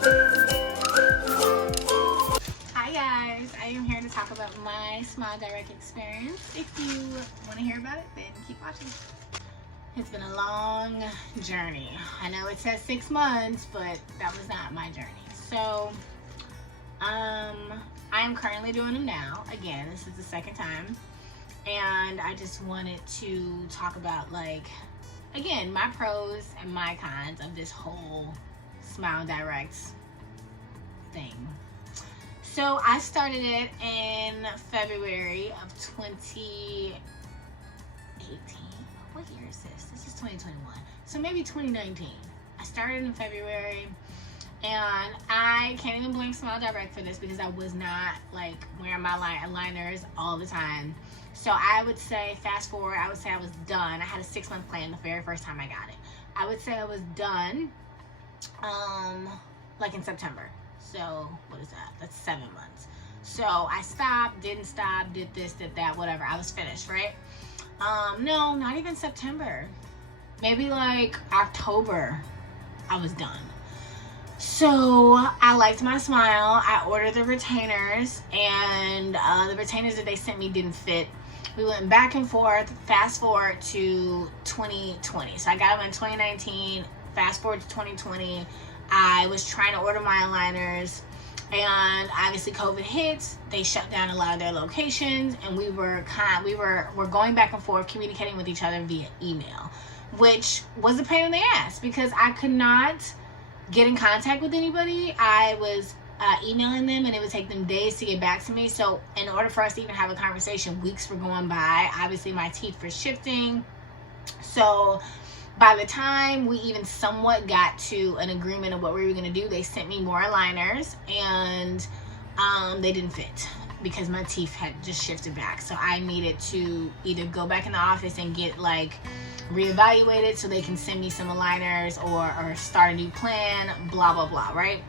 Hi guys, I am here to talk about my Smile Direct experience. If you want to hear about it, then keep watching. It's been a long journey. I know it says 6 months, but that was not my journey. So, I am currently doing them now. Again, this is the second time. And I just wanted to talk about, like, again, my pros and my cons of this whole Smile Direct thing. So I started it in February of 2018. What year is this? This is 2021. So maybe 2019. I started in February, and I can't even blame Smile Direct for this because I was not like wearing my liners all the time. So I would say, fast forward, I would say I was done. I had a 6-month plan the very first time I got it. I would say I was done like in September. So what is that? That's 7 months. So I stopped, didn't stop, did this, did that, whatever. I was finished, right? No, not even September. Maybe like October, I was done. So I liked my smile. I ordered the retainers, and the retainers that they sent me didn't fit. We went back and forth. Fast forward to 2020. So I got them in 2019. Fast forward to 2020. I was trying to order my aligners, and obviously COVID hit. They shut down a lot of their locations, and we were going back and forth communicating with each other via email, which was a pain in the ass because I could not get in contact with anybody. I was emailing them, and it would take them days to get back to me. So in order for us to even have a conversation, weeks were going by. Obviously my teeth were shifting. So by the time we even somewhat got to an agreement of what we were going to do, they sent me more aligners, and they didn't fit because my teeth had just shifted back. So I needed to either go back in the office and get like reevaluated so they can send me some aligners, or start a new plan, blah blah blah, right?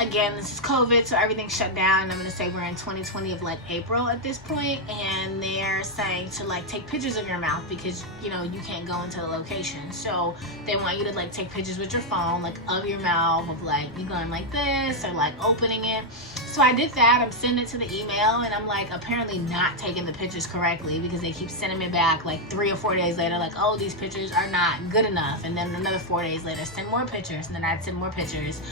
Again, this is COVID, so everything's shut down, and I'm gonna say we're in 2020 of like April at this point, and they're saying to like take pictures of your mouth because you know you can't go into the location. So they want you to like take pictures with your phone, like of your mouth, of like you going like this or like opening it. So I did that. I'm sending it to the email, and I'm like apparently not taking the pictures correctly because they keep sending me back like 3 or 4 days later, like, oh, these pictures are not good enough. And then another 4 days later, send more pictures, and then I'd send more pictures.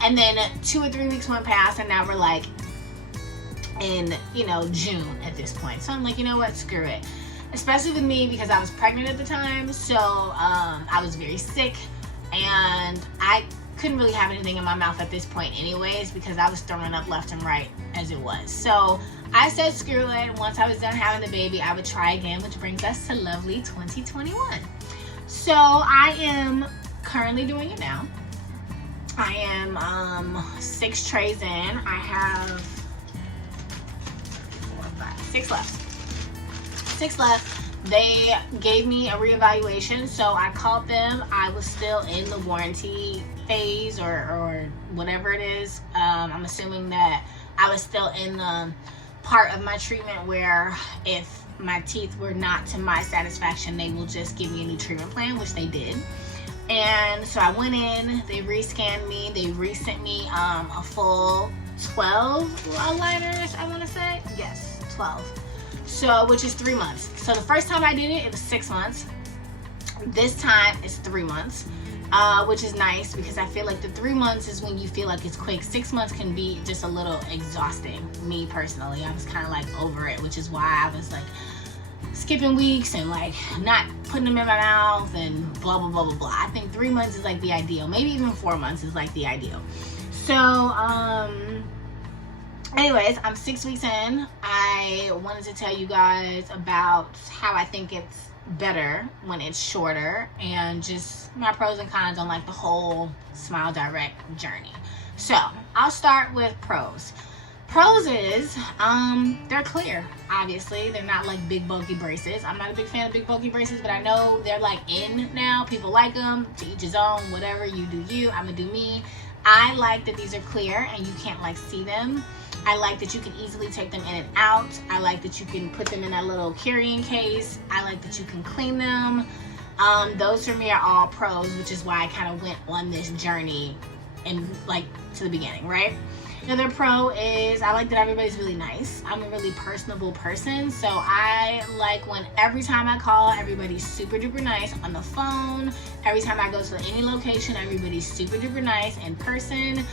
And then 2 or 3 weeks went past, and now we're like in, you know, June at this point. So I'm like, you know what, screw it. Especially with me because I was pregnant at the time. So I was very sick, and I couldn't really have anything in my mouth at this point anyways because I was throwing up left and right as it was. So I said screw it. Once I was done having the baby, I would try again, which brings us to lovely 2021. So I am currently doing it now. I am 6 trays in. I have 4, 5, 6 left. 6 left. They gave me a reevaluation, so I called them. I was still in the warranty phase or whatever it is. I'm assuming that I was still in the part of my treatment where if my teeth were not to my satisfaction, they will just give me a new treatment plan, which they did. And so I went in, they rescanned me, they resent me a full 12 aligners, I want to say. Yes, 12. So, which is 3 months. So the first time I did it, it was 6 months. This time it's 3 months, which is nice because I feel like the 3 months is when you feel like it's quick. 6 months can be just a little exhausting. Me personally, I was kind of like over it, which is why I was like skipping weeks and like not putting them in my mouth and blah blah blah blah blah. I think 3 months is like the ideal. Maybe even 4 months is like the ideal. So anyways, I'm 6 weeks in. I wanted to tell you guys about how I think it's better when it's shorter and just my pros and cons on like the whole Smile Direct journey. So I'll start with pros. Pros is they're clear. Obviously they're not like big bulky braces. I'm not a big fan of big bulky braces, but I know they're like in now. People like them. To each his own. Whatever, you do you, I'm gonna do me. I like that these are clear and you can't like see them. I like that you can easily take them in and out. I like that you can put them in that little carrying case. I like that you can clean them. Those for me are all pros, which is why I kind of went on this journey in like to the beginning, right? Another pro is I like that everybody's really nice. I'm a really personable person, so I like when every time I call, everybody's super duper nice on the phone. Every time I go to any location, everybody's super duper nice in person.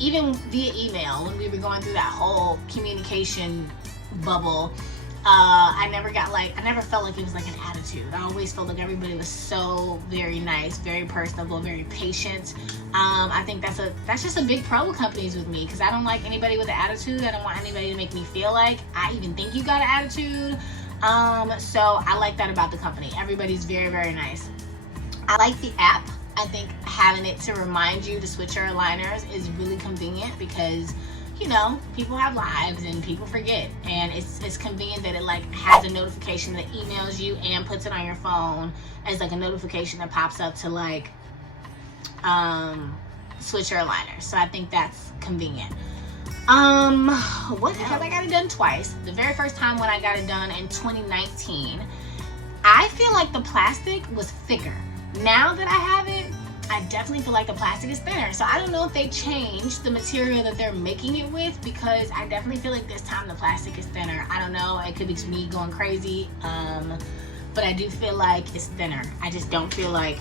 Even via email, when we were going through that whole communication bubble, I never felt like it was like an attitude. I always felt like everybody was so very nice, very personable, very patient. I think that's just a big pro with companies with me, because I don't like anybody with an attitude. I don't want anybody to make me feel like I even think you got an attitude. So I like that about the company. Everybody's very, very nice. I like the app. I think having it to remind you to switch your aligners is really convenient, because you know, people have lives and people forget, and it's convenient that it like has a notification that emails you and puts it on your phone as like a notification that pops up to like switch your aligner. So I think that's convenient. What, because I got it done twice. The very first time when I got it done in 2019, I feel like the plastic was thicker. Now that I have it, I definitely feel like the plastic is thinner. So I don't know if they changed the material that they're making it with, because I definitely feel like this time the plastic is thinner. I don't know, it could be me going crazy, but I do feel like it's thinner. I just don't feel like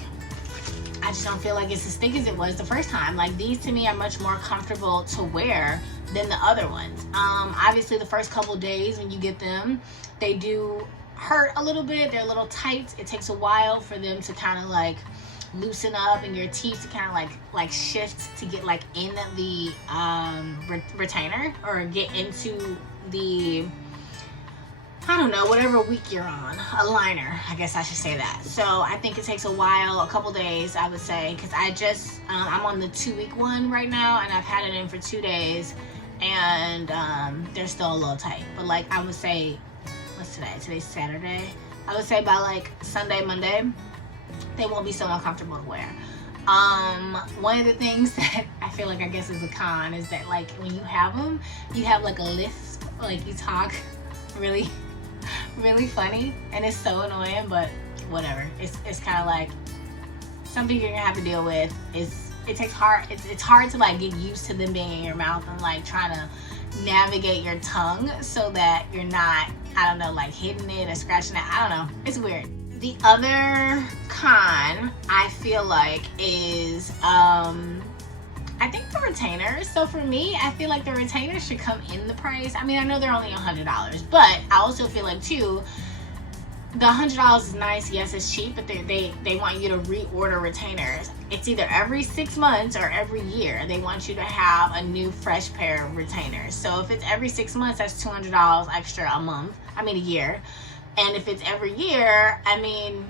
it's as thick as it was the first time. Like, these to me are much more comfortable to wear than the other ones. Obviously the first couple days when you get them, they do hurt a little bit. They're a little tight. It takes a while for them to kind of like loosen up, and your teeth to kind of like shift to get like in the retainer, or get into the, I don't know, whatever week you're on, aligner, I guess I should say that. So I think it takes a while, a couple days I would say, because I just I'm on the 2-week one right now, and I've had it in for 2 days, and they're still a little tight. But like, I would say, what's today? Today's Saturday. I would say by like Sunday, Monday, they won't be so uncomfortable to wear. One of the things that I feel like I guess is a con is that like when you have them, you have like a lisp, like you talk really, really funny, and it's so annoying, but whatever. It's kind of like something you're gonna have to deal with. It's hard to like get used to them being in your mouth and like trying to navigate your tongue so that you're not, I don't know, like hitting it or scratching it. I don't know. It's weird. The other con I feel like is I think the retainers. So for me, I feel like the retainers should come in the price. I mean, I know they're only $100, but I also feel like too, the $100 is nice. Yes, it's cheap, but they want you to reorder retainers. It's either every 6 months or every year. They want you to have a new fresh pair of retainers. So if it's every 6 months, that's $200 extra a year. And if it's every year, I mean,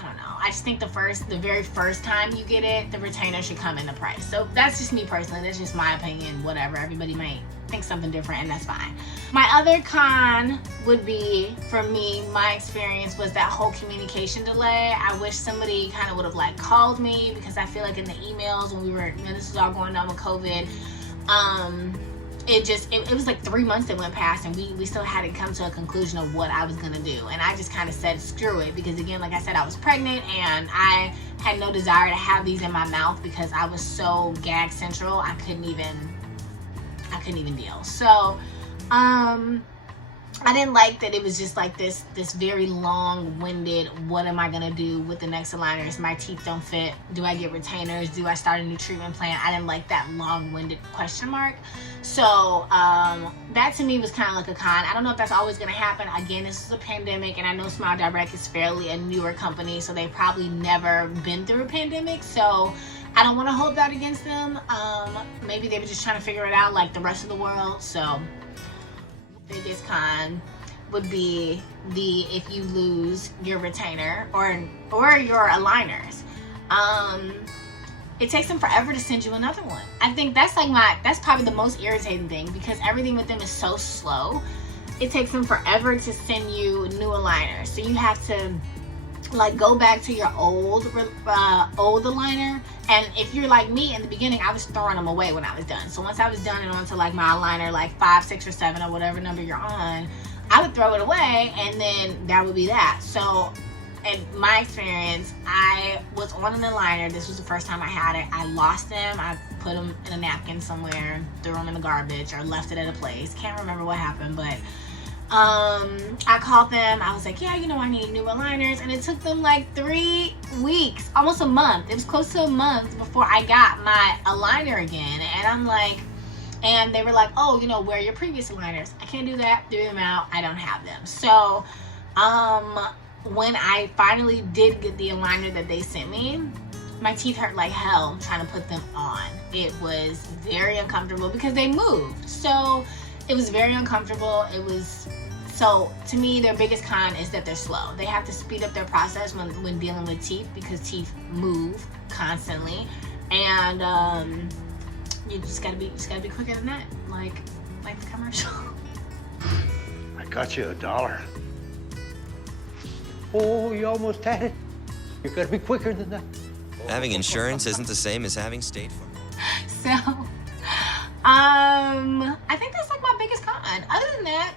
I don't know. I just think the very first time you get it, the retainer should come in the price. So that's just me personally. That's just my opinion. Whatever. Everybody might think something different, and that's fine. My other con would be, for me, my experience was that whole communication delay. I wish somebody kind of would have like called me, because I feel like in the emails when we were, you know, this was all going on with COVID, it was like 3 months that went past, and we still hadn't come to a conclusion of what I was gonna do. And I just kind of said screw it, because again, like I said, I was pregnant and I had no desire to have these in my mouth, because I was so gag central. I couldn't even deal. So I didn't like that it was just like this very long-winded, what am I gonna do with the next aligners? My teeth don't fit. Do I get retainers? Do I start a new treatment plan? I didn't like that long-winded question mark. So that to me was kind of like a con. I don't know if that's always gonna happen. Again, this is a pandemic, and I know Smile Direct is fairly a newer company, so they've probably never been through a pandemic. So I don't want to hold that against them. Maybe they were just trying to figure it out like the rest of the world. So biggest con would be if you lose your retainer or your aligners. It takes them forever to send you another one. I think that's probably the most irritating thing, because everything with them is so slow. It takes them forever to send you new aligners. So you have to like go back to your old aligner, and if you're like me in the beginning, I was throwing them away when I was done. So once I was done and onto like my aligner, like 5, 6, or 7 or whatever number you're on, I would throw it away, and then that would be that. So in my experience, I was on an aligner. This was the first time I had it. I lost them. I put them in a napkin somewhere, threw them in the garbage, or left it at a place. Can't remember what happened, but I called them. I was like, yeah, I need new aligners. And it took them like 3 weeks, almost a month. It was close to a month before I got my aligner again. And I'm like, and they were like, oh, where are your previous aligners? I can't do that. Threw them out. I don't have them. So, when I finally did get the aligner that they sent me, my teeth hurt like hell trying to put them on. It was very uncomfortable because they moved. So it was very uncomfortable. So to me, their biggest con is that they're slow. They have to speed up their process when dealing with teeth because teeth move constantly. And you just gotta be quicker than that. Like the commercial. I got you $1. Oh, you almost had it. You gotta be quicker than that. Having insurance isn't the same as having State Farm. So, I think that's like my biggest con. Other than that,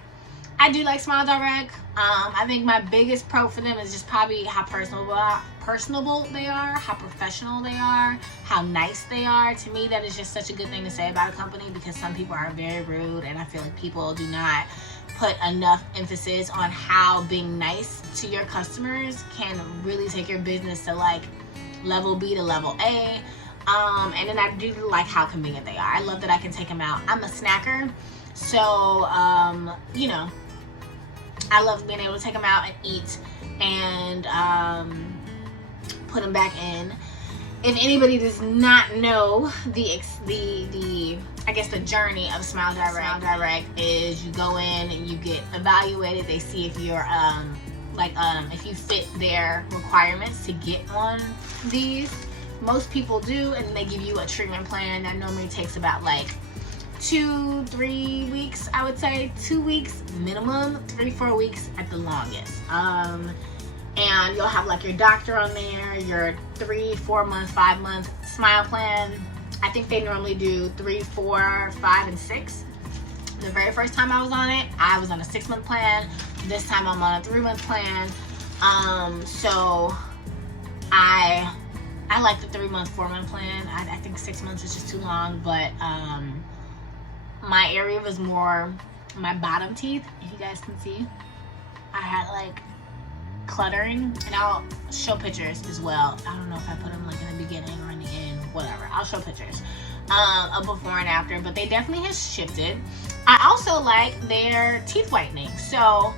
I do like Smile Direct. I think my biggest pro for them is just probably how personable they are, how professional they are, how nice they are. To me, that is just such a good thing to say about a company because some people are very rude, and I feel like people do not put enough emphasis on how being nice to your customers can really take your business to like level B to level A. And then I do like how convenient they are. I love that I can take them out. I'm a snacker, so I love being able to take them out and eat and put them back in. If anybody does not know the journey of Smile Direct is you go in and you get evaluated. They see if you're if you fit their requirements to get on these. Most people do, and they give you a treatment plan that normally takes about like 2-3 weeks. I would say 2 weeks minimum, 3-4 weeks at the longest. And you'll have like your doctor on there, your 3-4 month, 5 month smile plan. I think they normally do 3, 4, 5, and 6. The very first time I was on it, I was on a 6-month plan. This time I'm on a 3-month plan. So I like the 3-month, 4-month plan. I think 6 months is just too long, but my area was more my bottom teeth. If you guys can see, I had like cluttering, and I'll show pictures as well. I don't know if I put them like in the beginning or in the end, whatever. I'll show pictures of before and after, but they definitely has shifted. I also like their teeth whitening. So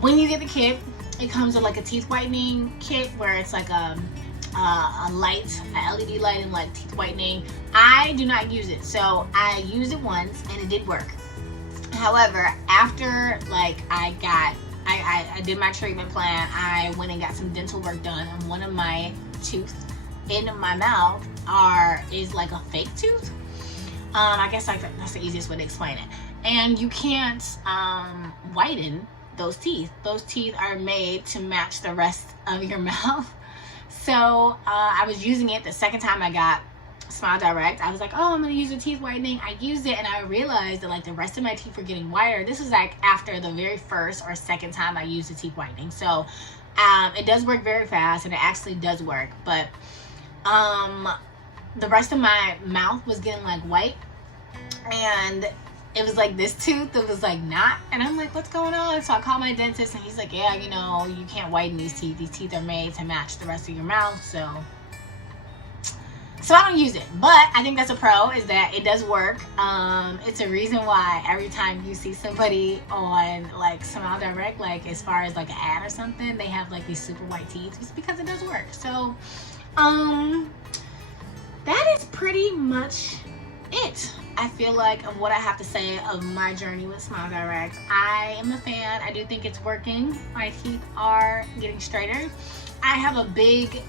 when you get the kit, it comes with like a teeth whitening kit where it's like a light, a LED light, and like teeth whitening. I do not use it, so I used it once and it did work. However, after like I did my treatment plan, I went and got some dental work done, and one of my tooth in my mouth is like a fake tooth. I guess like that's the easiest way to explain it. And you can't whiten those teeth. Those teeth are made to match the rest of your mouth. So I was using it the second time I got Smile Direct. I was like, oh, I'm gonna use the teeth whitening. I used it and I realized that like the rest of my teeth were getting whiter. This is like after the very first or second time I used the teeth whitening. So it does work very fast, and it actually does work. But the rest of my mouth was getting like white, and it was like this tooth that was like not, and I'm like, what's going on? So I called my dentist, and he's like, yeah, you can't whiten these teeth. These teeth are made to match the rest of your mouth. So I don't use it, but I think that's a pro, is that it does work. It's a reason why every time you see somebody on like Smile Direct, like as far as like an ad or something, they have like these super white teeth. It's because it does work. So that is pretty much it, I feel like, of what I have to say of my journey with Smile Direct. I am a fan. I do think it's working. My teeth are getting straighter. I have a big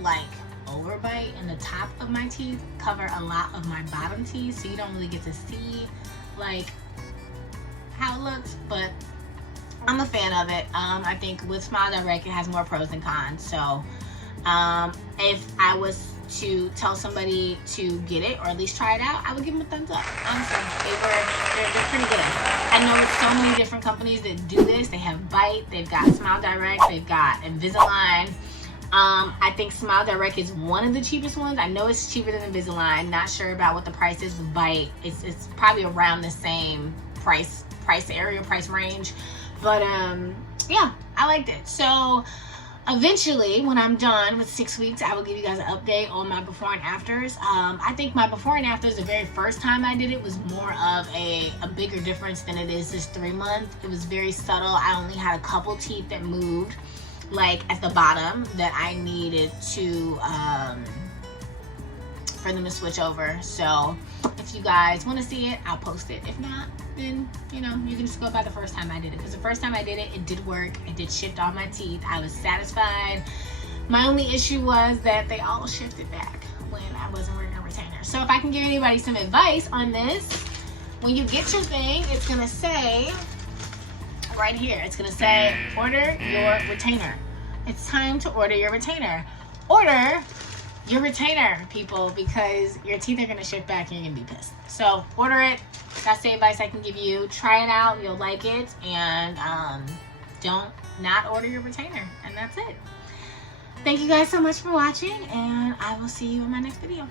like overbite in the top of my teeth, cover a lot of my bottom teeth, so you don't really get to see like how it looks, but I'm a fan of it. I think with Smile Direct, it has more pros than cons. So if I was to tell somebody to get it or at least try it out, I would give them a thumbs up. Honestly, they're pretty good. I know it's so many different companies that do this. They have Bite, they've got Smile Direct, they've got Invisalign. I think Smile Direct is one of the cheapest ones. I know it's cheaper than Invisalign. Not sure about what the price is with Bite. It's probably around the same price range. But yeah, I liked it. So eventually, when I'm done with 6 weeks, I will give you guys an update on my before and afters. I think my before and afters, the very first time I did it, was more of a bigger difference than it is this 3 month. It was very subtle. I only had a couple teeth that moved, like at the bottom, that I needed to for them to switch over. So if you guys want to see it, I'll post it. If not, then you know, you can just go by the first time I did it, because the first time I did it, it did work. It did shift all my teeth. I was satisfied. My only issue was that they all shifted back when I wasn't wearing a retainer. So if I can give anybody some advice on this, when you get your thing, it's gonna say right here, it's gonna say order your retainer. It's time to order your retainer. Order your retainer, people, because your teeth are gonna shift back and you're gonna be pissed. So order it. That's the advice I can give you. Try it out, you'll like it, and don't not order your retainer. And that's it. Thank you guys so much for watching, and I will see you in my next video.